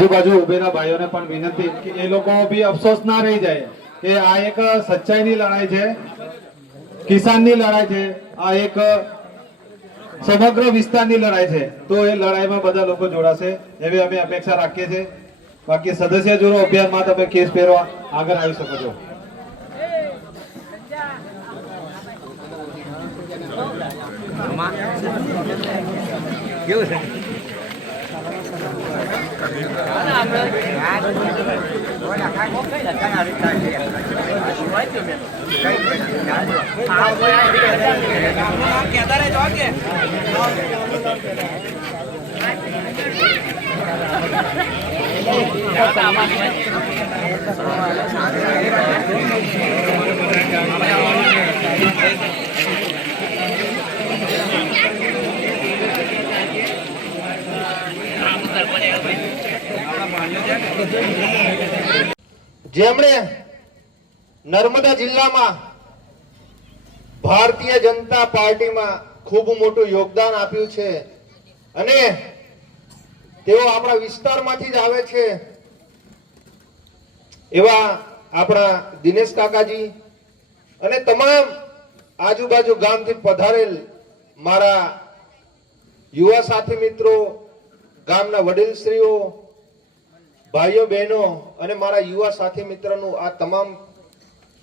આજુબાજુ ઉભેલા ભાઈઓને પણ વિનંતી કે એ લોકો બી અફસોસ ના રહી જાય કે આ એક સચ્ચાઈની લડાઈ છે, કિસાનની લડાઈ છે, આ એક સમગ્ર વિસ્તારની લડાઈ છે. તો એ લડાઈમાં બધા લોકો જોડાશે એવી અમે અપેક્ષા રાખીએ છીએ. બાકી સદસ્ય જોડો અભિયાનમાં તમે કેસ પહેરવા આગળ આવી શકો છો. કેવું છે? જેમણે નર્મદા જિલ્લામાં ભારતીય જનતા પાર્ટીમાં ખૂબ મોટું યોગદાન આપ્યું છે અને તેઓ આપણા વિસ્તારમાંથી જ આવે છે એવા આપણા દિનેશ કાકાજી અને તમામ આજુબાજુ ગામથી પધારેલ મારા યુવા સાથી મિત્રો, ગામના વડીલશ્રીઓ, ભાઈઓ બહેનો અને મારા યુવા સાથી મિત્રોનું આ તમામ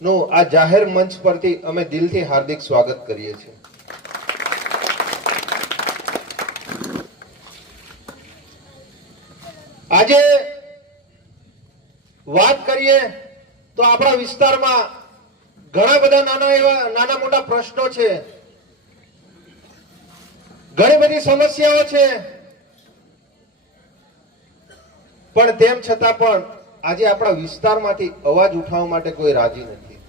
નું આ જાહેર મંચ પરથી અમે દિલથી હાર્દિક સ્વાગત કરીએ છીએ. આજે વાત કરીએ તો આપણા વિસ્તારમાં ઘણા બધા નાના મોટા પ્રશ્નો છે, ઘણી બધી સમસ્યાઓ છે, પણ તેમ છતાં પણ આજે આપણા વિસ્તારમાંથી અવાજ ઉઠાવવા માટે કોઈ રાજી નથી.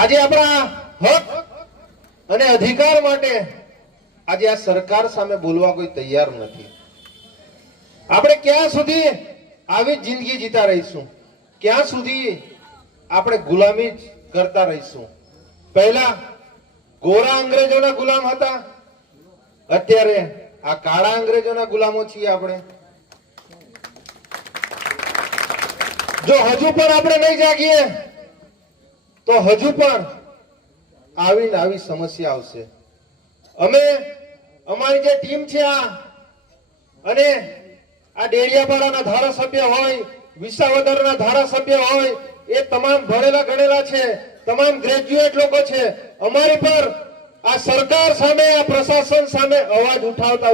આજે આપણા હક અને અધિકાર માટે આજે આ સરકાર સામે બોલવા કોઈ તૈયાર નથી. આપણે ક્યાં સુધી આવી જિંદગી જીતા રહીશું? ક્યાં સુધી આપણે ગુલામી જ કરતા રહીશું? પહેલા ગોરા અંગ્રેજોના ગુલામ હતા, અત્યારે આ કાળા અંગ્રેજોના ગુલામો છીએ આપણે. જો હજુ પણ આપણે નહીં જાગીએ તો હજુ પણ આવી સમસ્યા આવશે. અમે અમારી જે ટીમ છે અને આ ડેડિયાપાડાના ધારાસભ્ય હોય, વિસાવદરના ધારાસભ્ય હોય, એ તમામ ભણેલા ગણેલા છે, તમામ ગ્રેજ્યુએટ લોકો છે. અમારી પર આ સરકાર સામે, આ પ્રશાસન સામે અવાજ ઉઠાવતા